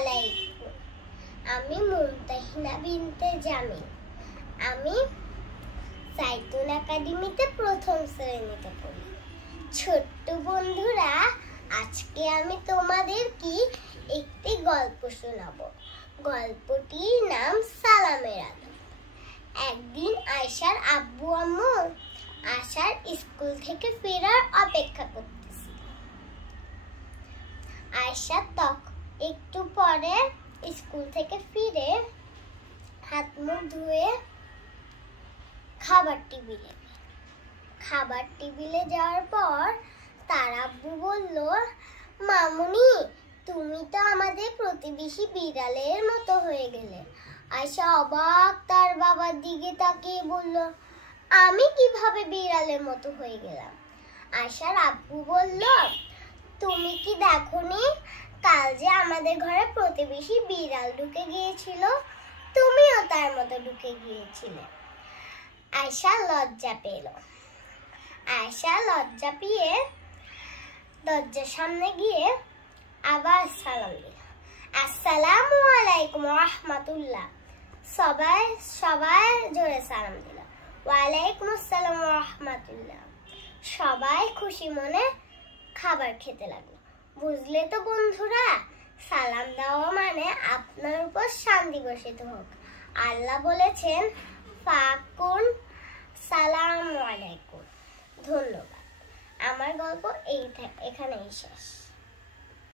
আলাইকুম। আমি মুমতাহিনা বিনতে জামিল। আমি জাইতুন একাডেমিতে প্রথম শ্রেণীতে পড়ি। ছোট্ট বন্ধুরা, আজকে আমি তোমাদেরকে একটি গল্প শোনাবো। গল্পটির নাম সালামের আদব। একদিন আয়শার আব্বু আম্মু আয়শার স্কুল থেকে ফেরার অপেক্ষা করতেছিল। আয়শা একটু পরে স্কুল থেকে ফিরে হাত মুখ ধুয়ে খাবার টেবিলে যাওয়ার পর তার আব্বু বলল, মামুনি, তুমি তো আমাদের প্রতিবেশী বিড়ালের মতো হয়ে গেলে। আয়শা অবাক তার বাবার দিকে তাকিয়ে বলল, আমি কিভাবে বিড়ালের মতো হয়ে গেলাম? আয়শার আব্বু বলল, তুমি কি দেখোনি কাল যে আমাদের ঘরে প্রতিবেশী বিড়াল ঢুকে গিয়েছিল? তুমিও তার মতো ঢুকে গিয়েছিলে। আয়শা লজ্জা পেয়ে দরজার সামনে গিয়ে আবার সালাম দিল। আসসালামু আলাইকুম ওয়া রাহমাতুল্লাহ। সবাই জোরে সালাম দিল। ওয়ালাইকুম আসসালাম ওয়া রাহমাতুল্লাহ। সবাই খুশি মনে খাবার খেতে লাগলো। বুঝলে তো বন্ধুরা, সালাম দেওয়া মানে আপনার উপর শান্তি বর্ষিত হোক। আল্লাহ বলেছেন, ফাকুন সালামু আলাইকুম। ধন্যবাদ। আমার গল্প এখানেই শেষ।